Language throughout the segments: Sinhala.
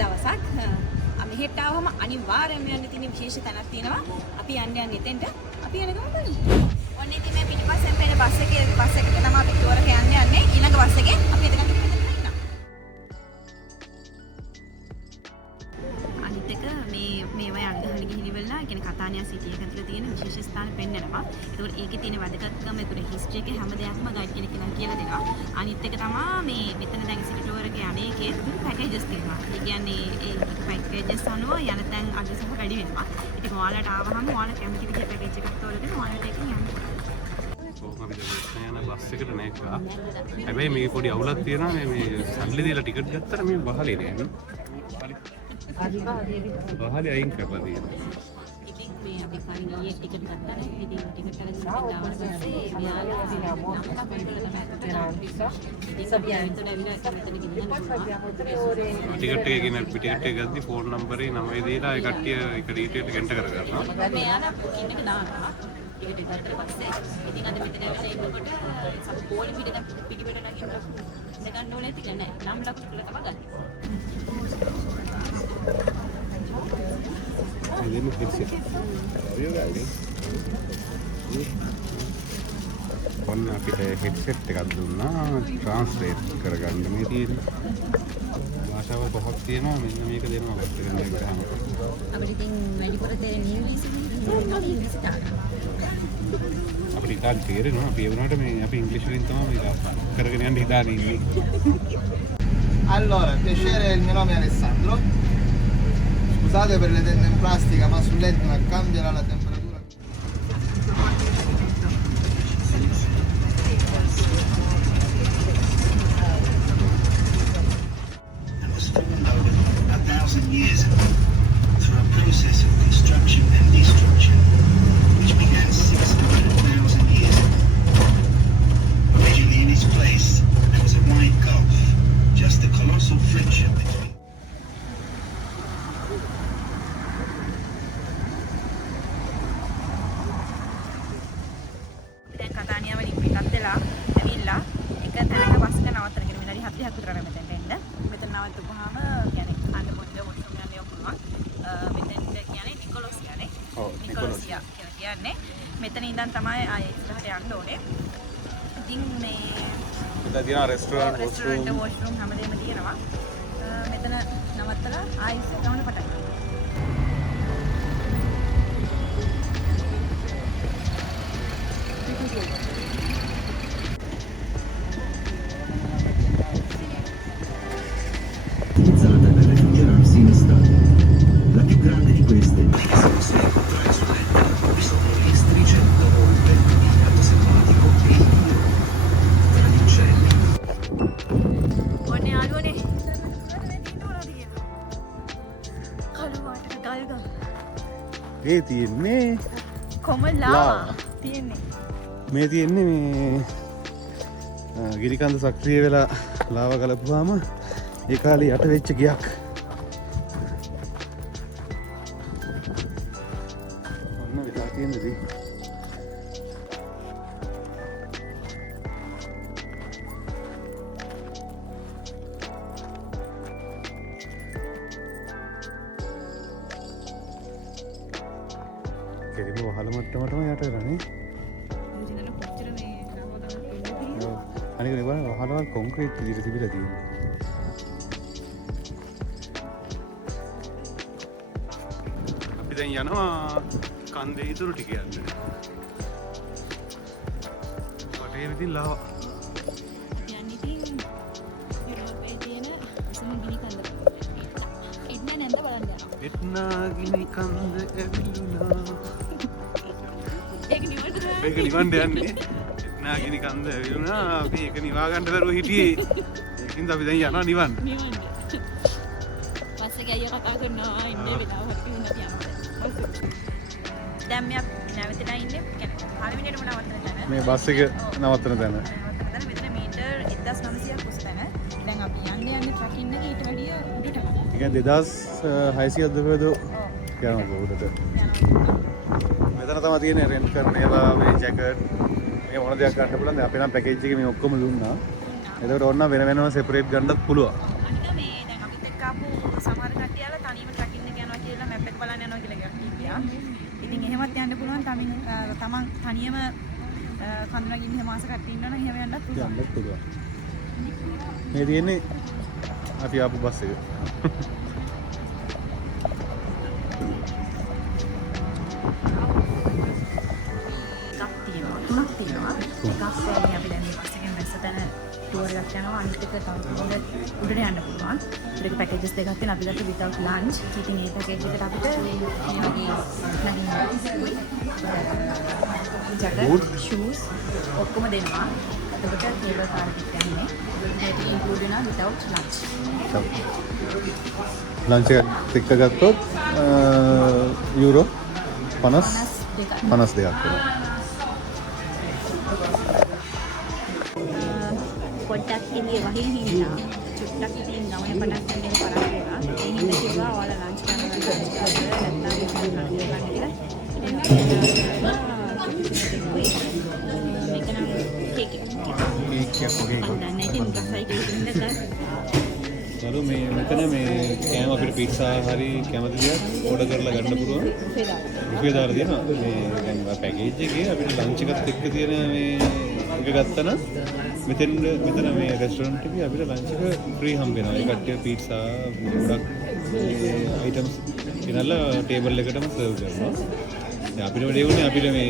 දවසක් මෙහෙට ආවම අනිවාර්යයෙන්ම යන්න තියෙන විශේෂ තැනක් තියෙනවා. අපි යන්නේ එතෙන්ට. අපි යන ගමන් බලමු. ඔන්න ඉතින් මේ පිටිපස්සෙන් පේන බස් එකට තමයි අපි ටුවර් එක යන්නේ. ඊළඟ බස් එකේ අපි එතනට ඉන්නවා. අනිත් එක මේවා අග්ගහන ගිහිලිවලා කියන්නේ කතානියා සිටි එක ඇතුළේ තියෙන විශේෂ ස්ථාන පෙන්නනවා. ඒකෝට ඒකේ තියෙන වැදගත්කම ඒකේ හිස්ටරි එකේ හැම දෙයක්ම ගයිඩ් කෙනෙක් කියලා දෙනවා. අනිත් එක තමයි මෙතන දැන් සිටි ටුවර් එකේ අනේකේ පැකේජස් තියෙනවා. ඒ කියන්නේ ඒ පැකේජස් අනුව යන තැන් අඩු සහ වැඩි වෙනවා. ඉතින් ඔයාලට ආවහම ඔයාලා කැමති විදිහට පැකේජ් එකක් තෝරගෙන ඔයාලට ඒකෙන් යන්න. අපි දැන් යන බස් එකට නැග්ගා. හැබැයි මේ පොඩි අවුලක් තියෙනවා මේ සල්ලි දීලා ටිකට් ගත්තට මේ බහලේ නෑ. බහලේ අයින් කරලා තියෙනවා. ඉතින් මේ අපි කලින් ඊයේ ටිකට් ගත්තා නේ. ඉතින් ටිකට් අරගෙන ගාවට පස්සේ මෙයාලා ටිකට් එක ගෙන ටිකට් එක ගද්දි ෆෝන් නම්බරේ නමයි දීලා ඒ කට්ටිය එක ඩීටේල් එක එන්ටර් කරගන්නවා. මෙයාලා බුකින් එක දානවා. ටිකට් එක ගත්තට පස්සේ ඉතින් අද මෙතන ඇවිල්ලා ඉන්නකොට සබ් පොලි පිටිපෙට නැගින්න ගන්න ඕනේ තියලා නැහැ. නම් ලකුණු කියලා තමයි ගන්නේ. දෙන්න පිටසිට. ඔන්න අපිට හෙඩ්සෙට් එකක් දුන්නා ට්‍රාන්ස්ලේට් කරගන්න මේ තියෙන භාෂාව පහක් තියෙනවා මෙන්න මේක දෙනවා ගැටගෙන ගහම අපිට ඉතින් වැඩිපුර තේරෙන්නේ ඉංග්‍රීසි අපිට ඉතාලි තේරෙනවා අපි ඒ වුණාට මේ අපි ඉංග්‍රීසි වලින් තමයි මේක කරගෙන යන්න හිතානේ ඉන්නේ. Allora, piacere, il mio nome è Alessandro. Scusate per le tende in plastica, ma sul letto non cambierà la temperatura. And was formed over 1,000 years ago through a process of construction and destruction which began 600,000 years ago. Originally in its place there was a wide gulf, just a colossal friction between. මෙතන ඉඳන් තමයි ආයේ ඉස්සරහට යන්න ඕනේ. ඉතින් මේ මෙතන තියෙන රෙස්ටෝරන්ට් වොෂ්රූම් හැමදේම තියෙනවා. මෙතන නවත්තලා ආයේ ඉස්සරහට යන්න පටන් ගන්නවා. Utilizzata per rifugiarsi in estate. La più grande di queste sono 6 contro il sudente, visto registri 100 volte il lago selvatico e il Nilo. Tra gli uccelli. ඔන්නේ ආලුවනේ. කළුවාට ගල්ගම්. මේ තියෙන්නේ කොමලා තියෙන්නේ. මේ තියෙන්නේ මේ ගිරිකන්ද සක්‍රිය වෙලා ලාව කලපුවාම ඒ කාලේ යට වෙච්ච ගියක්. ඔන්න වෙලා තියෙන දේ. කෙලිම වහල මට්ටමටම යට වෙලා නේ. අනික ඒ වහලවල් කොන්ක්‍රීට් විදිහට තිබිලා තියෙනවා. අපි දැන් යනවා කන්දේ ඉතුරු ටික යන්න. වටේ ඉතින් ලාව. යන්නේ ඉතින් යුරෝපයේ තියෙන සුමු ගිනි කන්ද. එන්න නැන්ද බලන්න යනවා. එත්නා ගිනි කන්ද ඇවිලුණා. ඒක නිවන්ට ඒක නිවන්ට යන්නේ. එත්නා ගිනි කන්ද ඇවිලුණා. අපි ඒක නිවා ගන්න බැරුව හිටියේ. ඒකින්ද අපි දැන් යනවා නිවන්න. නිවන්ට. පස්සේ ගියා කතා කරනවා ඉන්නේ වෙලාවක් තියුණා යනවා. දැන් මෙයා නැවතලා ඉන්නේ කියන්නේ පළවෙනියටම නවත්තන තැන. මේ බස් එක නවත්තන තැන. මෙතන මීටර් 1900ක් උස තැන. දැන් අපි යන්නේ ට්‍රැකින් එක ඊට වැඩිය උඩට. ඒ කියන්නේ 2600ක් දුරද යනවා උඩට. මෙතන තමයි තියෙන්නේ රෙන්ට් කරන ඒවා මේ ජැකට් මේ මොන දෙයක් ගන්න පුළුවන්. දැන් අපි නම් පැකේජ් එකේ මේ ඔක්කොම දුන්නා. එතකොට ඕන්න වෙන වෙනම සෙපරේට් ගන්නත් පුළුවන්. අනික මේ දැන් අපිත් එක්ක ආපු සමහර කට්ටියලා තනියම ට්‍රැකින් එක යනවා කියලා මැප් එක බලන්න යනවා කියලා කිව්වා. ඉතින් එහෙමත් යන්න පුළුවන්. තමන් තනියම කඳුනගින් එහෙම ආස කට්ටිය ඉන්නවනම් එහෙම යන්නත් පුළුවන්. යන්නත් පුළුවන්. මේ තියෙන්නේ අපි ආපු බස් එක. තුනක් තියෙනවා. එකක් සෑහෙන අපි දැන් මේ බස් එකෙන් බැස්ස තැන ටුවර් එකක් යනවා. අනිත් එක තව උඩට යන්න පුළුවන්. ඒක පැකේජස් දෙකක් තියෙනවා. අපි ගත්ත without lunch. ඉතින් ඒ පැකේජ් එකට අපිට මේ වගේ ජැකට්, shoes ඔක්කොම දෙනවා. එතකොට කේබල් කාර් එකක් යන්නේ. ඒක ඉන්ක්ලූඩ් වෙනවා without lunch. ලන්ච් එකත් එක්ක ගත්තොත් යුරෝ 52ක් වෙනවා. පොඩ්ඩක් එළිය වහින හින්දා චුට්ටක් ඉතින් ගමනේ පටන් ගන්න පරක් වෙනවා. ඒ හින්දා කිව්වා ඔයාලා ලන්ච් කරන්න නැත්නම් මේක නම් කේක් කේක් එකක් වගේ එකක්. දැන් ඉතින් රසයි කියලා දරු මේ මෙතන මේ කෑම අපිට පිට්සා හරි කැමති දෙයක් ඕඩර් කරලා ගන්න පුළුවන්. රුපියල් දාලා දෙනවා. මේ දැන් පැකේජ් එකේ අපිට ලන්ච් එකත් එක්ක තියෙන මේ එක ගත්තා නම් මෙතන මේ රෙස්ටෝරන්ට් එකේ අපිට ලන්ච් එක ෆ්‍රී හම්බ වෙනවා. ඒ කට්ටිය පිට්සා ගොඩක් අයිටම්ස් ගෙනල්ලා ටේබල් එකටම සර්ව් කරනවා. දැන් අපිට වැඩේ වුණේ අපිට මේ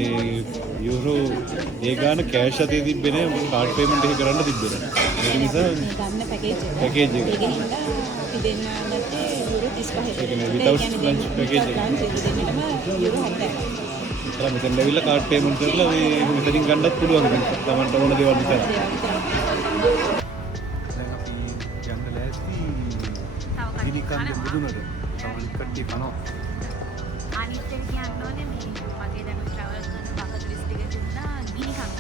යුරෝ ඒ ගාන කෑෂ් අතේ තිබ්බේ නෑ. මොකද කාඩ් පේමන්ට් එක කරන්න තිබ්බේ නෑ. ඒක නිසා ගන්න පැකේජ් පැකේජ් එක. ඒක හින්දා අපි දෙන්න නැත්තේ යුරෝ 35. ඒ කියන්නේ without lunch package එක. ලන්ච් එක දෙන්නටම යුරෝ 70යි. මෙතන ලැබිලා කාඩ් පේමන්ට් කරලා මේ මෙතනින් ගන්නත් පුළුවන්. තමන්ට ඕන දේවල් විතර. දැන් අපි යන්න ලෑස්ති. ගිනිකන්ද මුදුනට. තමන් කට්ටිය කනවා. අනිත් එක කියන්න ඕනේ මේ මගේ දැන් ට්‍රැවල් කරන බකට් ලිස්ට් එකේ තිබුණා ගිනිකන්.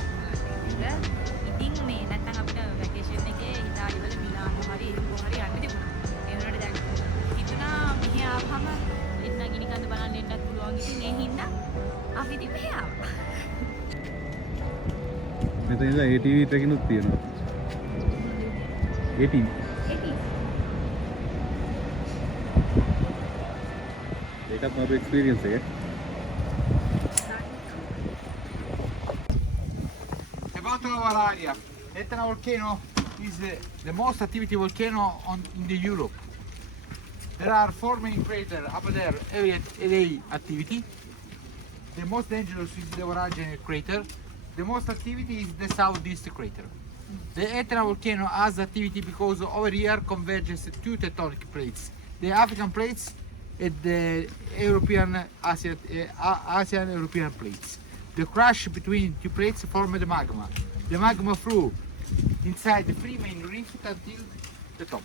ඉතින් මේ නැත්තම් අපිට වැකේෂන් එකේ ඉතාලි වල මිලානෝ හරි එක්කෝ හරි යන්න තිබුණා. ඒ වුණාට දැන් හිතුණා මෙහි ආවම එන්න ගිනිකන්ද බලන්න එන්නත් පුළුවන්. ඉතින් ඒ හින්දා අපි ඉතින් මෙහි ආවා. මෙතන ඉඳලා ATV ට්‍රැකිනුත් තියෙනවා. ATV. ඒකත් මගේ එක්ස්පීරියන්ස් එක. About our area, Etna volcano is the most activity volcano in the Europe. There are 4 main craters up there every day activity. The most dangerous is the Voragine crater. The most activity is the southeast crater. The Etna volcano has activity because over here converges 2 tectonic plates. The African plates and the Asian European plates. The crash between 2 plates formed the magma. The magma flew inside the 3 main rifts until the top.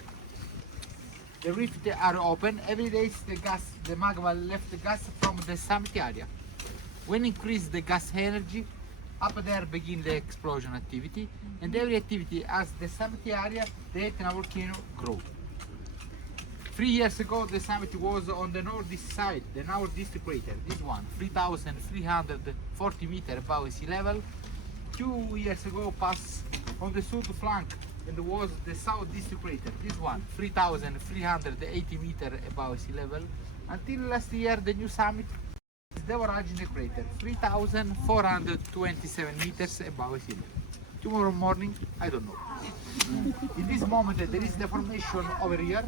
The rifts are open. Every day the magma left the gas from the summit area. When increased the gas energy, up there begin the explosion activity, and every activity as the summit area, the Etna volcano grow. 3 years ago, the summit was on the northeast side, the northeast crater. This one, 3,340 meters above sea level. 2 years ago, passed on the south flank, and was the southeast crater. This one, 3,380 meters above sea level. Until last year, the new summit is the Voragine crater, 3,427 meters above sea level. Tomorrow morning, I don't know. In this moment, there is deformation over here.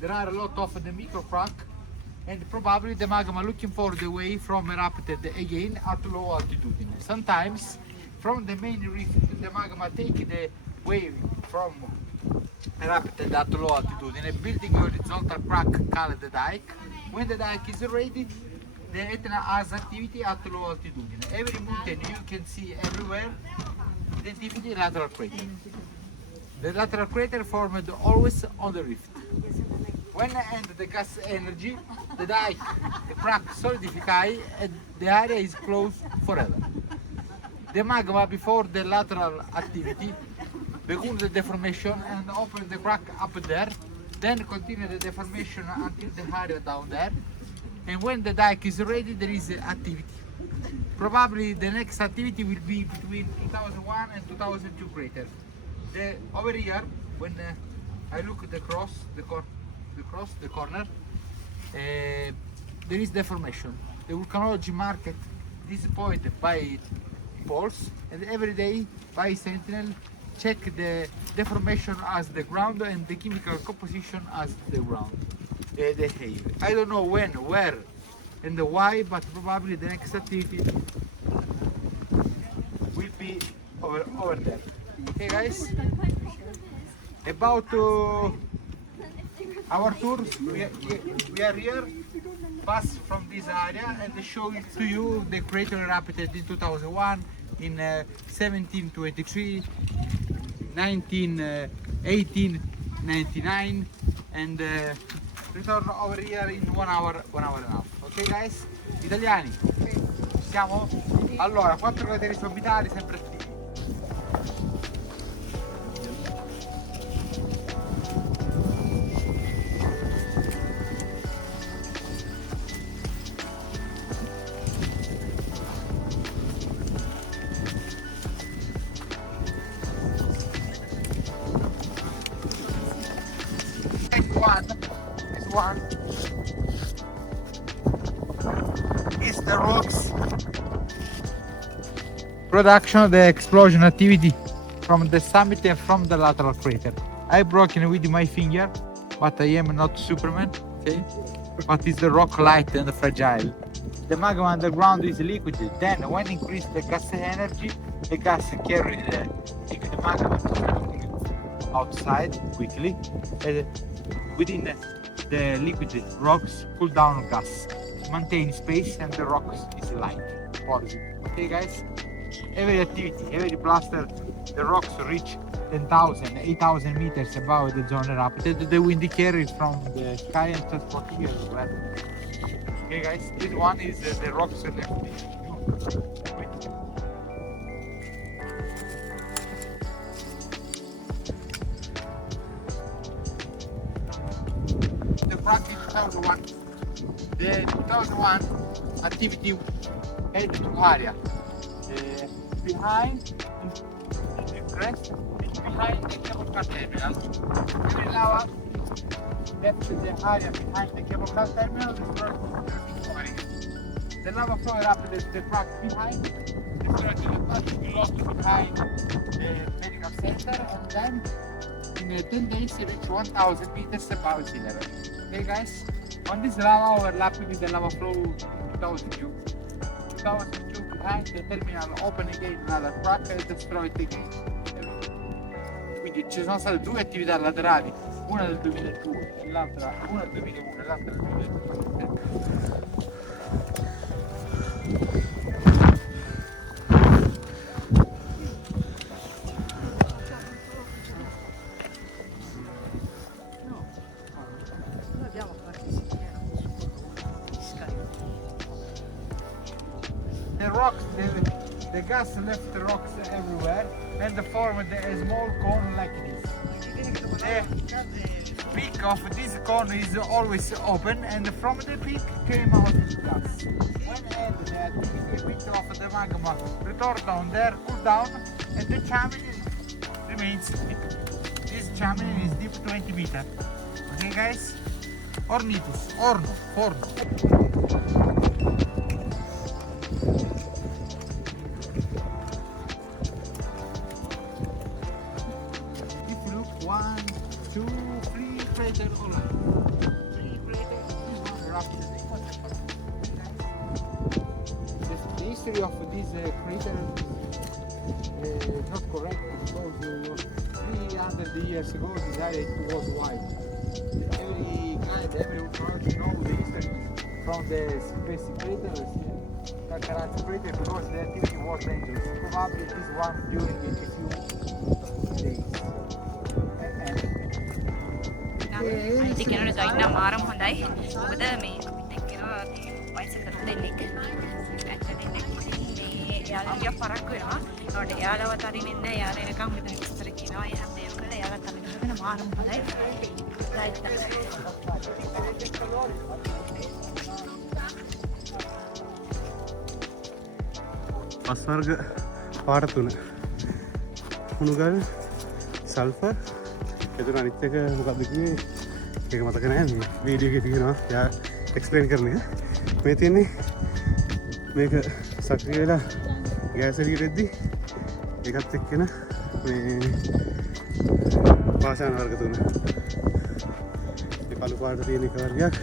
There are a lot of the micro crack, and probably the magma looking for the way from erupted again at low altitude. Sometimes from the main rift the magma take the wave from erupted at low altitude in a building horizontal crack called the dike. When the dike is ready, the Etna has activity at low altitude. Every mountain you can see everywhere identify lateral crater. The lateral crater formed always on the rift. When and the gas energy, the dike, the crack solidify and the area is closed forever. The magma before the lateral activity begin the deformation and open the crack up there, then continue the deformation until the area down there. And when the dike is ready, there is activity. Probably the next activity will be between 2001 and 2002 crater. Over here, when I look at the cross, across the corner, there is deformation. The volcanology market this point by poles, and every day by Sentinel check the deformation as the ground and the chemical composition as the ground, the hail. I don't know when, where, and why, but probably the next activity will be over there. Okay, guys. About our tours, we are here, pass from this area and show it to you the crater erupted in 2001, in 1723, 1918, 99, and return over here in 1 hour and a half. Ok guys? Italiani? Ci siamo? Allora, 4 crateri suborbitali sempre attivi. This one is the rocks production, the explosion activity from the summit and from the lateral crater. I broken with my finger, but I am not Superman, okay? But it's the rock light and fragile. The magma underground is liquid. Then, when increase the gas energy, the gas carry the liquid magma outside quickly. Within the liquid rocks, cool down gas, maintain space, and the rocks is light, porosity. Okay, guys? Every activity, every blaster, the rocks reach 10,000, 8,000 meters above the zone erupted. The wind carries from the sky and transport here as well. Okay, guys? This one is the rocks left. The practice 2001. The 2001 activity head to area. Behind the crest and behind the cable car terminal. Every lava left the area behind the cable car terminal destroyed the lava flow erupted the track behind, destroyed the parking lot behind the medical center, and then in 10 days it reached 1,000 meters above sea level. Okay guys, on this lava overlapping with the lava flow 2002 behind the terminal open again another track and destroyed again. Quindi ci sono state due attività laterali, una del 2002 e l'altra, una del 2001 e l'altra del 2002. The rocks, the gas left the rocks everywhere and formed a small cone like this. The peak of this cone is always open, and from the peak came out gas. When the peak of the magma returned down there, cooled down, and the chimney remains deep. This chimney is deep 20 meters. Okay guys? Ornitus, orno, forno. One, two, three craters all around. 3 craters, this one erupted. The history of this crater is not correct because 300 years ago this area was wide. Every guide, every volcanologist knows the history from the Spacey crater, Caracas crater, because the activity was dangerous. Probably this one during a few days. අයිති කෙනට ගයින්න මාරම හොඳයි. මොකද මේ අපිත් එක්කෙනා වයසකට දෙන්නෙක්. ඇත්ත දෙන්නෙක්. මේ එයාලා පරක් වෙනවා. ඒකට එයාලව තරින් ඉන්න එයාලා එනකම් මෙතන විස්තර කියනවා. ඒ හැම දෙයක්ම කරලා එයාලා තරින් කරගෙන මාරම හොඳයි. රයිට් පස් වර්ග පාට තුන. හුණුගල් සල්ෆර් එතන අනිත් එක මොකක්ද කිව්වේ ඒක මතක නැහැ මේ වීඩියෝ එකේ තියෙනවා. යා එක්ස්ප්ලেইন කරන එක. මේ තියෙන්නේ මේක සක්‍රිය වෙලා ගෑස් එළියට එද්දි ඒකත් එක්කන මේ පාෂාණ වර්ග තුන. මේ කළු පාට තියෙන එක වර්ගයක්.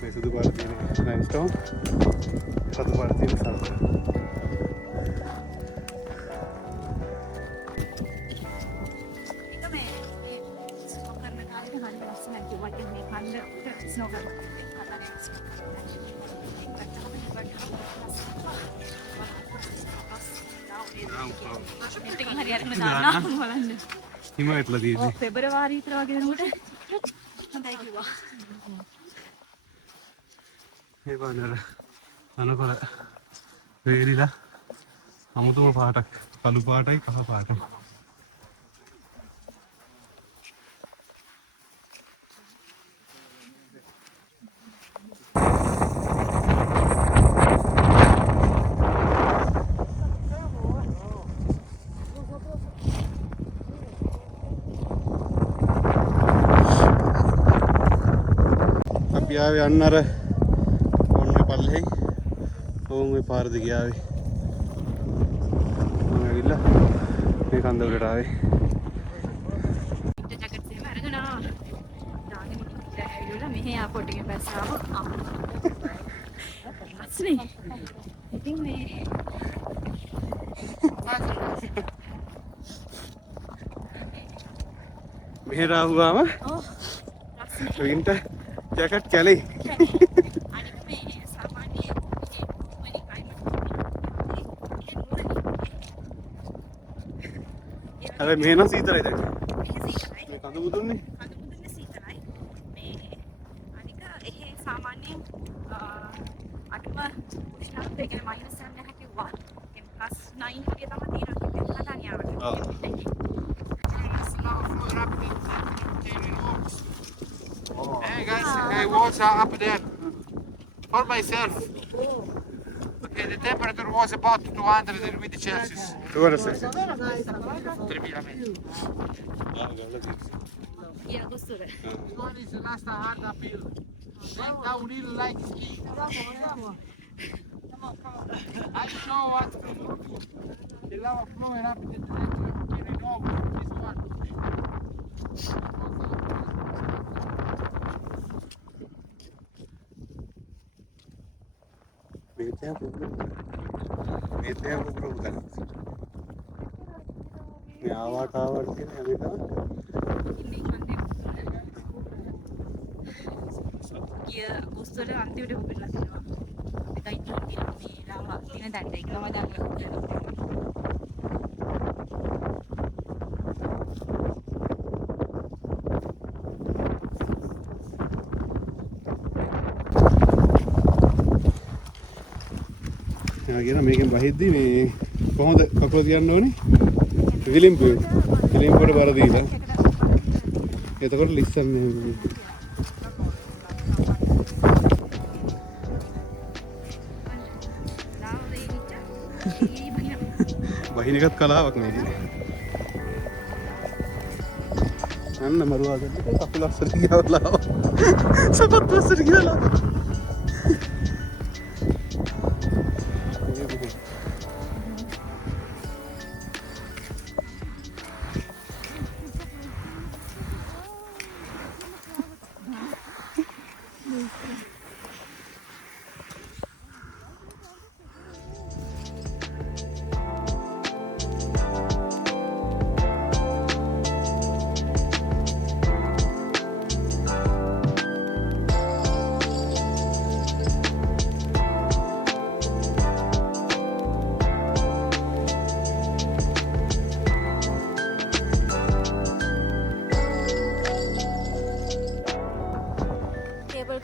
මේ සුදු පාට තියෙන ලයිම්ස්ටෝන්. රතු පාට තියෙන සල්ෆර්. හිම වැටලා තියෙන්නේ. පෙබරවාරි විතර වගේ වෙනකොට හොඳයි කිව්වා. මේ බානර අනකොල වේලිලා අමුතුම පාටක් කළු පාටයි කහ පාටයි. අපි ආවේ අන්න අර ඔන්න පල්ලෙහි ඕන් මේ පාර දිගේ ආවේ. මම ඇවිල්ලා මේ කන්ද උඩට ආවේ. ජැකට් එකම අරගෙන දාගෙන ඉඳලා මෙහි එයාපෝට් එකෙන් බැස්සාම අස්නේ. ඉතින් මේ මෙහෙට ආවම වින්ටර් ජැකට් කැලේ. අනික මේ සාමාන්‍ය අර මෙහෙනම් සීතලයි දැන්. මේ කඳු මුදුන්නේ. සීතලයි. මේ අනික එහෙ සාමාන්‍යයෙන් අටම උෂ්ණත්වය කියන්නේ -7 කිව්වා. ඒ +9 වගේ තමයි තියෙනවා කතානියාවට. Hey guys, I was up there for myself. Okay, the temperature was about 200 degrees Celsius. 200 3000 metri. කියන කුස්තුර. One is the last hard uphill. Then downhill like ski. I show what the lava flowing up in the direction of Kirinov. This one. මේ තේ පුපුරු ගන්න. මේ ආවට කියන හැමදාම ගිය කුස්තුර අන්තිමට පුපුරලා තිනවා. අපි ගයින් තියෙනවා මේ ලාවා තියෙන දැන්න ඒක තමයි දාගෙන කියන මේකෙන් බහිද්දි මේ කොහොමද කකුල තියන්න ඕනේ? විලිම්පුවට බර දීලා. එතකොට ලිස්සන්නේ බහින එකත් කලාවක් මේකේ. අන්න මරුවාගන්න කකුල අස්සට ගියවලා. සපත්තු අස්සට ගියලා.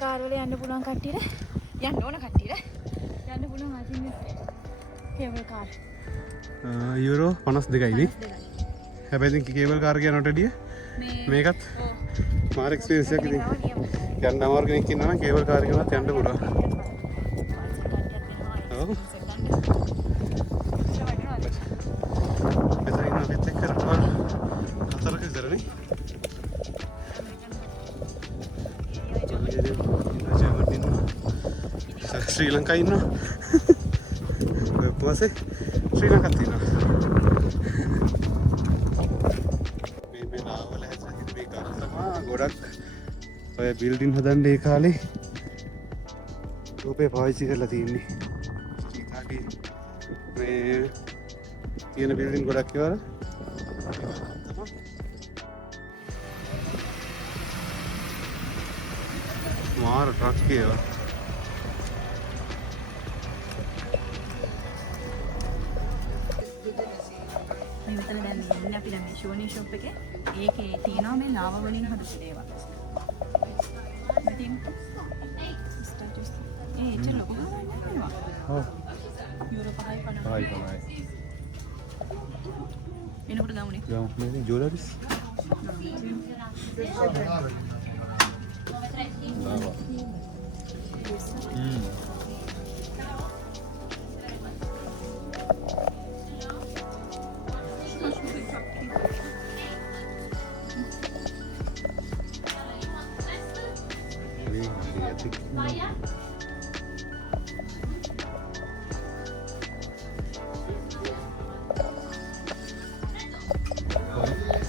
කාර්වල යන්න පුළුවන් කට්ටියට යන්න ඕන කට්ටියට යන්න පුළුවන් ආසින් කේබල් කාර් යුරෝ 52යි නේ. හැබැයි ඉතින් කේබල් කාර් කියනට වැඩිය මේකත් මාර එක්ස්පීරියන්ස් එකක් ඉතින්. යන්න අමාරු කෙනෙක් ඉන්නවා නම් කේබල් කාර් එකකට යන්න පුළුවන්. ඔව්. එතන ඉන්න අපිත් එක්ක රටවල් 4ක විතරනේ. ශ්‍රී ලංකා ඉන්නවා. ඔය පස්සේ ශ්‍රී ලංකාත් තියෙනවා. මේ නාවල හැදෙන මේ ගානම ගොඩක් ඔය බිල්ඩින් හදන්න ඒ කාලේ රූපේ පාවිච්චි කරලා තියෙන්නේ. ඊකාගේ මේ තියෙන බිල්ඩින් ගොඩක් ඒවා මාර ට්‍රක් ඒවා. මෙතන දැන් ඉන්නේ අපි දැන් මේ ෂෝනි ෂොප් එකේ. ඒකේ තියෙනවා මේ ලාවා වලින් හදපු දේවල්. මෙතින් ස්ටැටස් එච්චර ලොකු ගානක් නෙවෙයි. ඔව්. යුරෝ 5යි 50. හායි තමයි. එනකොට ගමුනේ. ගමු මේ ජුවලරිස්.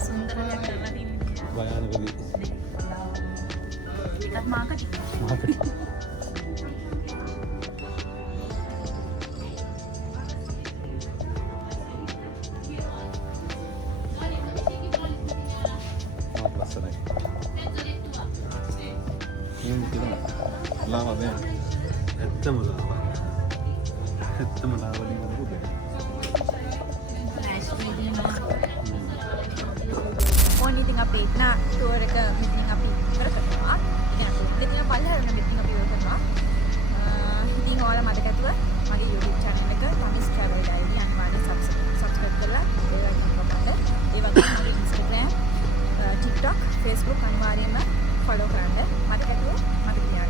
සුන්දරයක් කරලා තියෙනවා. භයානකදී. ඒකත් මාකටිං. ලාවා බෑ. ඇත්තම ලාවා. ඇත්තම ලාවලින් වගේ බෑ. ඕනි ඉතින් අපි ඉන්න ටුවර් එක මෙතනින් අපි ඉවර කරනවා. ඉතින් අපි මෙතන පල්ලෙහාට මෙතනින් අපි ඉවර කරනවා. ඉතින් ඔයාලා මතක ඇතුව මගේ YouTube channel එක Tamis Travel Diary අනිවාර්යෙන් subscribe කරලා bell icon කොටන්න. ඒ වගේම මගේ Instagram, TikTok, Facebook අනිවාර්යෙන්ම follow කරන්න. මතක ඇතුව මතක තියාගන්න.